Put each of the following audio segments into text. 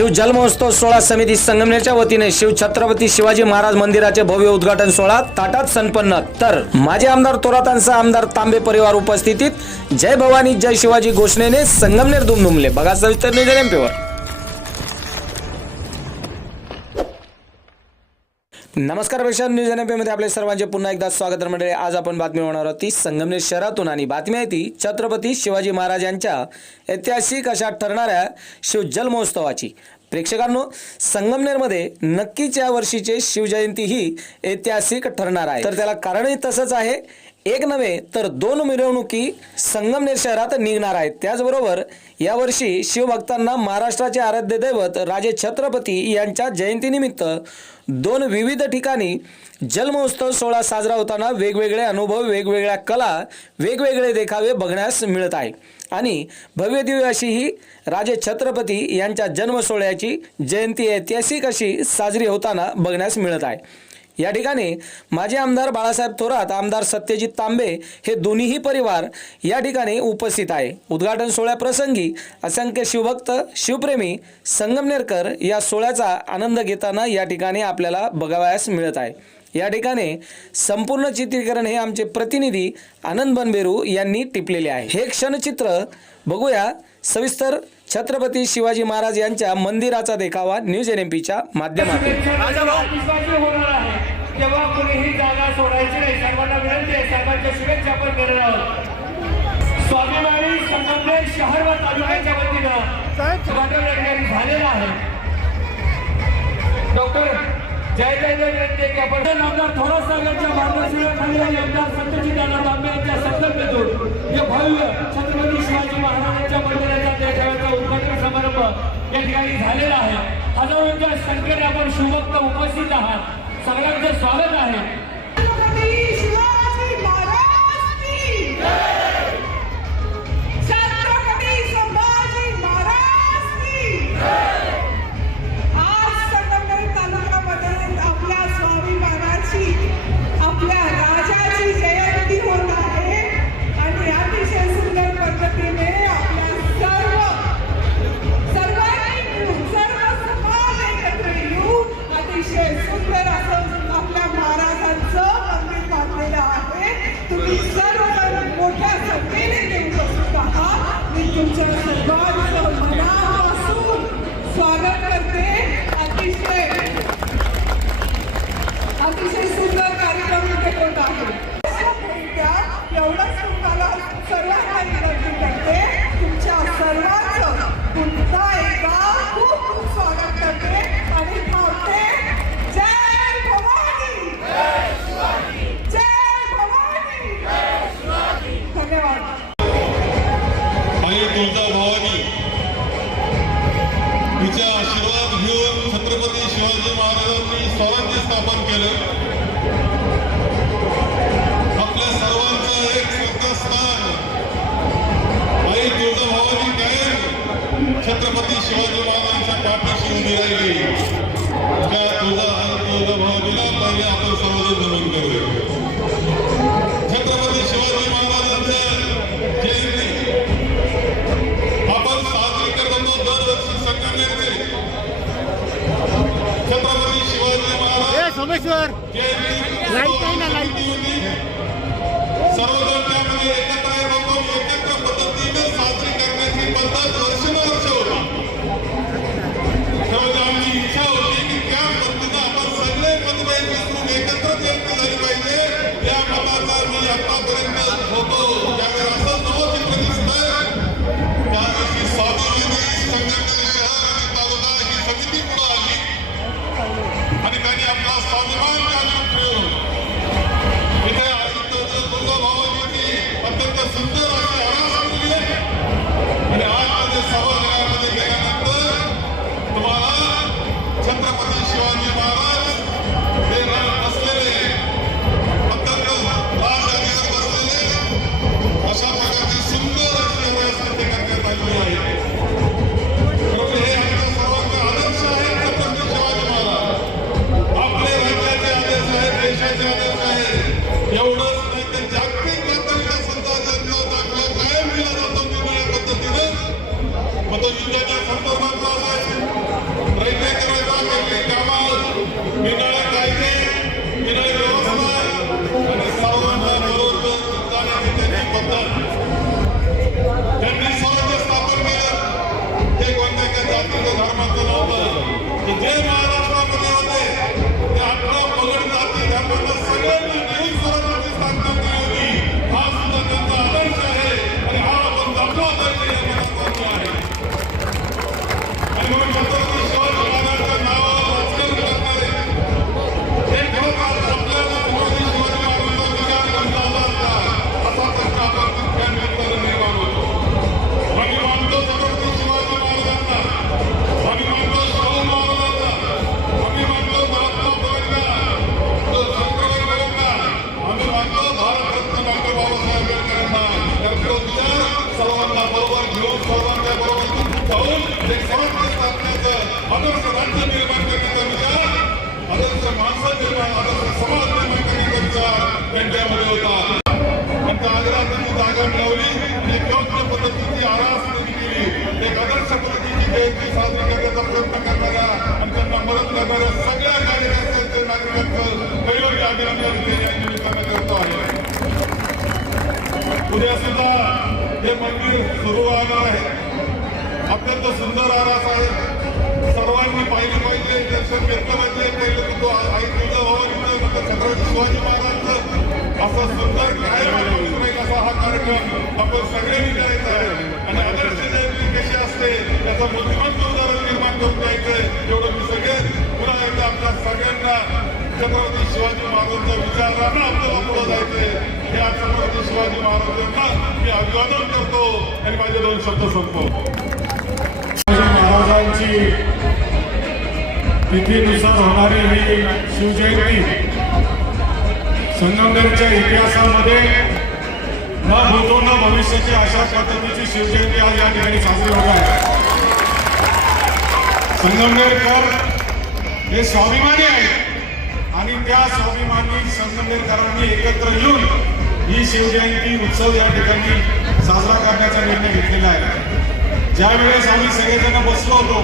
शिव जन्मोत्सव सोहळा समिती संगमनेरच्या वतीने शिव छत्रपती शिवाजी महाराज मंदिराचे भव्य उद्घाटन सोहळा ताटात संपन्न. तर माजी आमदार तोरातांचा आमदार तांबे परिवार उपस्थितीत जय भवानी जय शिवाजी घोषणेने संगमनेर दुमदुमले. बघा सविस्तर निजन एमपीवर नमस्कार पेशा न्यूज एनमध्ये आपले सर्वांचे पुन्हा एकदा स्वागत मंडळी आज आपण बातमी होणार होती संगमनेर शहरातून आणि बातमी आहे ती छत्रपती शिवाजी महाराज यांच्या ऐतिहासिक अशा ठरणाऱ्या शिवजन्मोत्सवाची. प्रेक्षकांनो संगमनेरमध्ये नक्कीच या वर्षीचे शिवजयंती ही ऐतिहासिक ठरणार आहे. तर त्याला कारणही तसंच आहे. एक नव्हे तर दोन मिरवणुकी संगमनेर शहरात निघणार आहेत. त्याचबरोबर यावर्षी शिवभक्तांना महाराष्ट्राचे आराध्य दैवत राजे छत्रपती यांच्या जयंतीनिमित्त दोन विविध ठिकाणी जन्मोत्सव सोहळा साजरा होताना वेगवेगळे अनुभव वेगवेगळ्या कला वेगवेगळे देखावे बघण्यास मिळत आहे. आणि भव्यदिव्य अशी ही राजे छत्रपती यांच्या जन्म सोहळ्याची जयंती ऐतिहासिक अशी साजरी होताना बघण्यास मिळत आहे. या ठिकाणी माजी आमदार बाळासाहेब थोरात आमदार सत्यजित तांबे हे दोन्हीही परिवार या ठिकाणी उपस्थित आहे. उद्घाटन सोहळ्याप्रसंगी असंख्य शिवभक्त शिवप्रेमी संगमनेरकर या सोहळ्याचा आनंद घेताना या ठिकाणी आपल्याला बघावयास मिळत आहे. या ठिकाणी संपूर्ण चित्रीकरण हे आमचे प्रतिनिधी आनंद बनबेरू यांनी टिपलेले आहे. हे क्षणचित्र बघूया. सविस्तर छत्रपती शिवाजी महाराज यांच्या मंदिराचा देखावा न्यूज एन एम पीच्या माध्यमातून विश्वासी होणार आहे. तेव्हा कुणीही जागा सोडायची नाही सर्वांना विनंती आहे सर्वांच्या शुभेच्छा आपण करणार आहोत. स्वाभिमानी संगमनेर शहर व तालुक्याच्या वतीनं वाटप या ठिकाणी झालेला आहे. डॉक्टर जय जय जय जयंती आपण आमदार थोरात साहेबांच्या मार्गदर्शनाखाली आणि आमदार सत्यजित दादा तांबे यांच्या संकल्पेतून हे भव्य छत्रपती शिवाजी महाराजांच्या मंदिराच्या देखाव्याचा उद्घाटन समारंभ या ठिकाणी झालेला आहे. हजारोच्या संख्येने आपण शिवभक्त उपस्थित आहात. सगळ्यांचं स्वागत आहे. जयंती लाइट नाही ना, लाइट. सर्वजण त्यामध्ये एकत्र येत होतो एकत्र पद्धतीने साजरी करण्याची पद्धत वर्षानुवर्ष होती त्यामुळे आमची इच्छा होती की त्या पद्धतीनं आपण सगळे मतभेद विसरून एकत्र जयंती झाली पाहिजे. या मताचा मी आतापर्यंत होतो. मदत करणाऱ्या सगळ्या कार्यकर्त्यांचे नागरिकांचं पहिलं अभिनंदन इथे या निमित्तानं करतो आहे. उद्या सुद्धा हे मंदिर सुरू राहणार आहे. अत्यंत सुंदर आरास आहे. सर्वांनी पाहिलं पाहिजे दर्शन घेतलं पाहिजे. पहिलं तो आई तुळजाभवानी नंतर छत्रपती शिवाजी महाराजचं असं सुंदर कायम आठवणीत राहील असा हा कार्यक्रम आपण सगळ्यांनी करायचा आहे. आणि आदर्श जयंती कशी असते त्याचं बुद्धिमत्व उदाहरण निर्माण करून द्यायचं एवढं मी सगळे पुन्हा एकदा आपल्या सगळ्यांना छत्रपती शिवाजी महाराजांच्या विचारांना आपल्याला पुढे जायचंय या छत्रपती शिवाजी महाराजांना मी अभिवादन करतो. आणि माझे दोन शब्द संपवतो. महाराजांची तिथीनुसार होणारी ही शिवजयंती संगमनेरच्या इतिहासामध्ये न भूतो न भविष्याची अशा पद्धतीची शिवजयंती आज या ठिकाणी साजरी होत आहे. संगमनेरकर हे स्वाभिमानी आहेत. आणि त्या स्वाभिमानी संगमनेरकरांनी एकत्र येऊन ही शिवजयंती उत्सव या ठिकाणी साजरा करण्याचा निर्णय घेतलेला आहे. ज्यावेळेस आम्ही सगळेजण बसलो होतो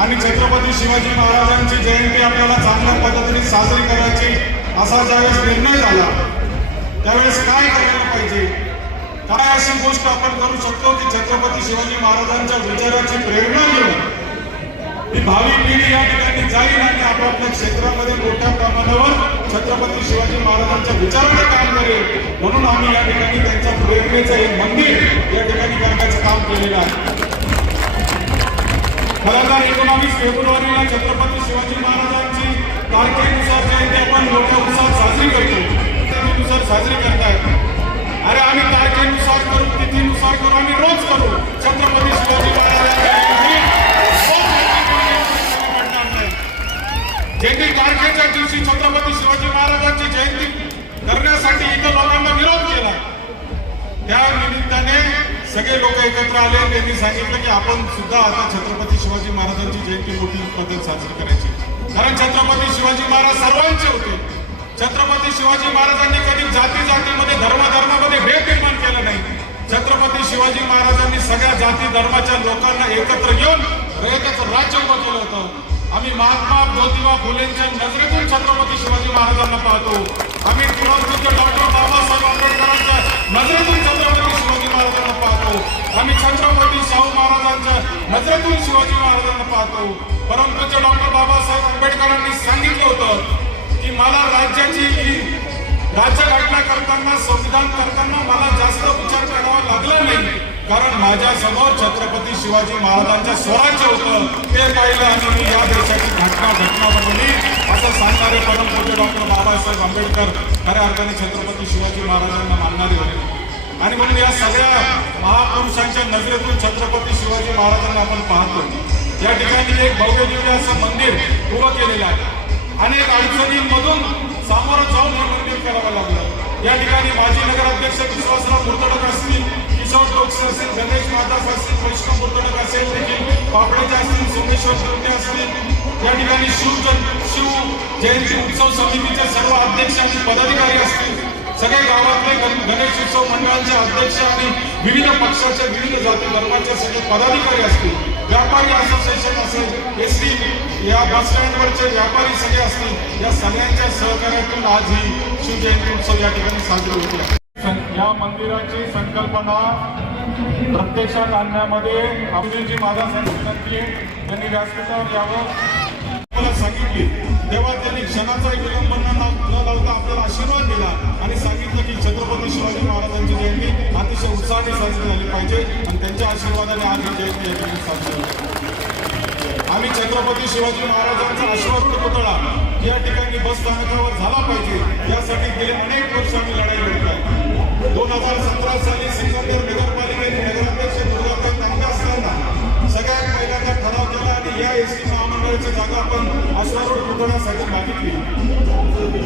आणि छत्रपती शिवाजी महाराजांची जयंती आपल्याला चांगल्या पद्धतीने साजरी करायची असा ज्यावेळेस निर्णय झाला त्यावेळेस काय करायला पाहिजे? काय अशी गोष्ट आपण करू शकतो की छत्रपती शिवाजी महाराजांच्या विचाराची प्रेरणा घेऊन ही भावी पिढी या ठिकाणी जाईल आणि आपापल्या क्षेत्रामध्ये मोठ्या प्रमाणावर छत्रपती शिवाजी महाराजांच्या विचाराने काम करेल. म्हणून आम्ही या ठिकाणी त्यांच्या प्रेरणेचं एक मंदिर या ठिकाणी करण्याचं काम केलेलं आहे. खरं तर एकोणावीस फेब्रुवारीला छत्रपती शिवाजी महाराजांची तारखेनुसार जयंती आपण मोठ्या उत्साहात साजरी करतो. त्यानुसार साजरी करतायत अरे आम्ही तारखेनुसार करू तिथीनुसार करू आम्ही रोज करू. छत्रपती शिवाजी जयंती तारखेच्या दिवशी छत्रपती शिवाजी महाराजांची जयंती करण्यासाठी इथं लोकांना विरोध केला. त्या निमित्ताने सगळे लोक एकत्र आले. त्यांनी सांगितलं की आपण सुद्धा आता छत्रपती शिवाजी महाराजांची जयंती मोठी पद्धत साजरी करायची. कारण छत्रपती शिवाजी महाराज सर्वांचे होते. छत्रपती शिवाजी महाराजांनी कधी जाती जातीमध्ये धर्म धर्मामध्ये भेद निर्माण केलं नाही. छत्रपती शिवाजी महाराजांनी सगळ्या जाती धर्माच्या लोकांना एकत्र घेऊन रयतेचं राज्य उभं केलं होतं. आम्ही महात्मा ज्योतिबा फुलेंच्या नजरेतून छत्रपती शिवाजी महाराजांना पाहतो. आम्ही पुरस्कृत डॉक्टर बाबासाहेब आंबेडकरांच्या नजरेतून छत्रपती शिवाजी महाराजांना पाहतो. आम्ही छत्रपती शाहू महाराजांच्या नजरेतून शिवाजी महाराजांना पाहतो. परंतु डॉक्टर बाबासाहेब आंबेडकरांनी सांगितलं होतं की मला राज्याची ही राज्यघटना करताना संविधान करताना मला जास्त विचार करावा लागला नाही. कारण माझ्यासमोर छत्रपती शिवाजी महाराजांच्या स्वराज्य होतं ते पाहिलं आणि मी या देशाची घटना घटना बनवली. असं सांगणारे परमपूज्य डॉक्टर बाबासाहेब आंबेडकर खऱ्या अर्थाने छत्रपती शिवाजी महाराजांना मानणारे होते. आणि म्हणून या सगळ्या महापुरुषांच्या नजरेतून छत्रपती शिवाजी महाराजांना आपण पाहतो या ठिकाणी एक भव्य दिव्य असं मंदिर उभं केलेलं आहे. अनेक अडचणींमधून सामोरं जाऊन हे मंदिर करावं लागलं. या ठिकाणी माजी नगराध्यक्ष विश्वासराव मुर्तडक असतील किशोर टोकसे असेल गणेश मादास असतील वैष्णव मुर्तडक असेल देखील पापडेचे असतील सोमेश्वर शिवते असतील या ठिकाणी शिव शिव जयंती उत्सव समितीचे सर्व अध्यक्ष आणि पदाधिकारी असतील. सगळे गावातले गण- गणेश उत्सव मंडळाचे अध्यक्ष आणि विविध पक्षाचे विविध जाती धर्माचे सगळे पदाधिकारी असतील. व्यापारी असोसिएशन असेल एस या बस स्टँडवरचे व्यापारी सगळे असतील. या सगळ्यांच्या सहकार्यातून आज ही शिवजयंती उत्सव या ठिकाणी साजरी होते या मंदिराची संकल्पना प्रत्यक्षात आणण्यामध्ये अब्दुलजी माझा विनंती त्यांनी व्यासपीठावर यावं. मला सांगितली. तेव्हा त्यांनी क्षणाचा विलंब न न लावता आपल्याला आशीर्वाद दिला आणि सांगितलं की छत्रपती शिवाजी महाराजांची जयंती अतिशय उत्साहाने साजरी झाली पाहिजे आणि त्यांच्या आशीर्वादाने आज ही जयंती या साजरी आम्ही छत्रपती शिवाजी महाराजांचा अश्वारूढ पुतळा या ठिकाणी बस स्थानकावर झाला पाहिजे. यासाठी गेले अनेक वर्ष आम्ही लढाई लढत आहे. दोन हजार सतरा साली सिकंदर नगरपालिकेचे नगराध्यक्ष दुर्गाकांत तांबे असताना सगळ्यात पहिल्यांदा ठराव केला आणि या एस टी महामंडळाची जागा आपण अश्वारूढ पुतळ्यासाठी मागितली.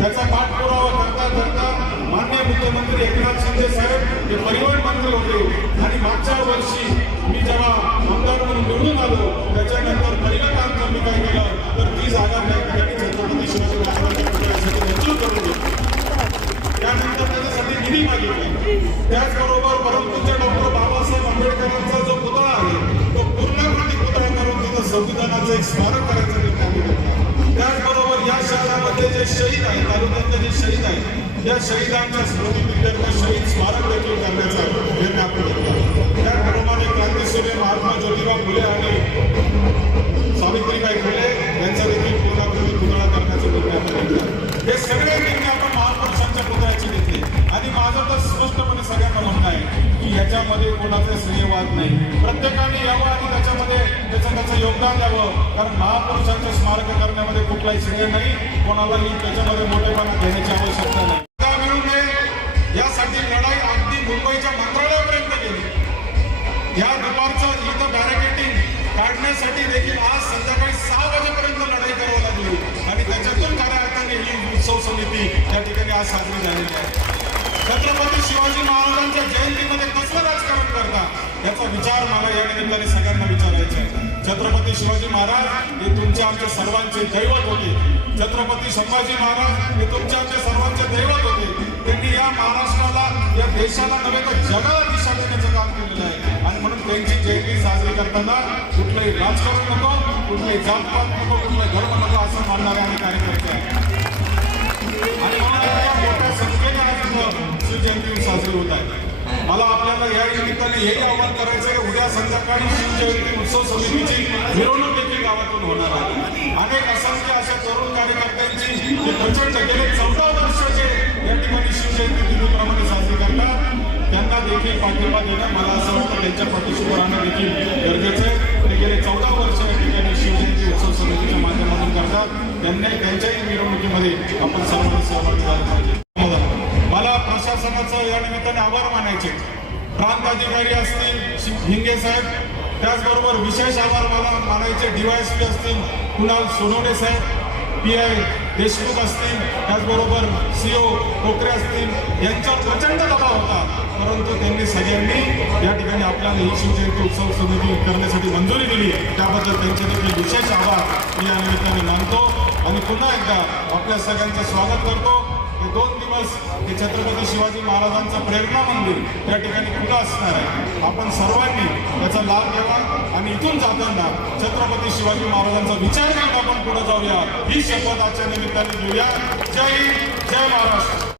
त्याचा पाठपुरावा करता करता मान्य मुख्यमंत्री एकनाथ शिंदे साहेब हे परिवहन मंत्री होते आणि मागच्या वर्षी मी जेव्हा आमदार म्हणून निवडून आलो त्याच्यानंतर पहिलं काम जर काय केलं तर ती जागा त्या ठिकाणी छत्रपती शिवाजी निधी मागितली त्याचबरोबर परमपूज्य डॉक्टर बाबासाहेब आंबेडकरांचा जो पुतळा आहे तो पूर्णपणे पुतळा करून तिथं संविधानाचं एक स्मारक करायचं निर्णय घेतला त्याचबरोबर या शहरामध्ये जे शहीद आहेत तालुक्यातले जे शहीद आहेत या शहीदांच्या स्मृतीप्रित्यर्थ शहीद स्मारक देखील करण्याचा निर्णय आपण घेतला त्याचप्रमाणे क्रांतीसूर्य महात्मा ज्योतिबा फुले आणि सावित्रीबाई फुले यांचा देखील पूर्णाकृती पुतळा करण्याचा निर्णय आपण घेतला हे सगळे निर्णय माझं स्पष्टपणे सगळ्यांना म्हणणं आहे की याच्यामध्ये कोणाचा श्रेयवाद नाही. प्रत्येकाने यावं आणि त्याच्यामध्ये त्याचं त्याचं योगदान द्यावं. कारण महापुरुषांचं स्मारक करण्यामध्ये कुठलाही श्रेय नाही कोणालाही त्याच्यामध्ये मोठेपणा घेण्याची आवश्यकता नाही. मिळू नये यासाठी लढाई अगदी मुंबईच्या मंत्रालयापर्यंत गेली. या दुपारचं इथं बॅरिकेटिंग काढण्यासाठी देखील आज संध्याकाळी सहा वाजेपर्यंत लढाई करावी लागली. आणि त्याच्यातून खऱ्या अर्थाने ही उत्सव समिती त्या ठिकाणी आज साजरी झालेली आहे. छत्रपती शिवाजी महाराजांच्या जयंतीमध्ये कसलं राजकारण करता? याचा विचार मला या निमित्ताने सगळ्यांना विचारायचा आहे. छत्रपती शिवाजी महाराज हे तुमच्या आमच्या सर्वांचे दैवत होते. छत्रपती संभाजी महाराज हे तुमच्या आमच्या सर्वांचे दैवत होते. त्यांनी या महाराष्ट्राला या देशाला नव्हे तर जगाला दिशा देण्याचं काम केलेलं आहे. आणि म्हणून त्यांची जयंती साजरी करताना कुठलंही राजकारण नको कुठलंही जातपात नको कुठलं धर्म नको असं मानणारे आम्ही कार्यकर्ते आहे आणि इथं साजरी होत आहे. मला आपल्याला या निमित्ताने हे आवाहन करायचं आहे उद्या संध्याकाळी शिवजयंती उत्सव समितीची मिरवणूक देखील गावातून होणार आहे. अनेक असंख्य अशा तरुण कार्यकर्त्यांची प्रचंड गेले चौदा वर्ष जे या ठिकाणी शिवजयंती दिल्लीप्रमाणे साजरी करतात. त्यांना देखील पाठिंबा देणं मला असं वाटतं त्यांच्या पाठीशी राहणं देखील गरजेचं आहे. ते गेले चौदा वर्ष या ठिकाणी शिवजयंती उत्सव समितीच्या माध्यमातून करतात. त्यांनी त्यांच्याही मिरवणुकीमध्ये आपण सर्वांनी सहभागी झाला पाहिजे. प्रशासनाचं या निमित्ताने आभार मानायचे. प्रांत अधिकारी असतील हिंगे साहेब त्याचबरोबर विशेष आभार मला मानायचे डीवायएसपी असतील कुणाल सोनवणे साहेब पी आय देशमुख असतील त्याचबरोबर सीओ कोकरे असतील यांच्यावर प्रचंड दबाव होता. परंतु त्यांनी सगळ्यांनी या ठिकाणी आपल्याला ही शिवजयंती उत्सव समिती करण्यासाठी मंजुरी दिली. त्याबद्दल त्यांचे देखील विशेष आभार मी या निमित्ताने मानतो. आणि पुन्हा एकदा आपल्या सगळ्यांचं स्वागत करतो. हे दोन दिवस हे छत्रपती शिवाजी महाराजांचं प्रेरणा मंदिर या ठिकाणी खुलं असणार आहे? आपण सर्वांनी याचा लाभ घ्यावा आणि इथून जाताना छत्रपती शिवाजी महाराजांचा विचार करून आपण पुढे जाऊया. ही शपथ आजच्या निमित्ताने घेऊया. जय हिंद जय महाराष्ट्र.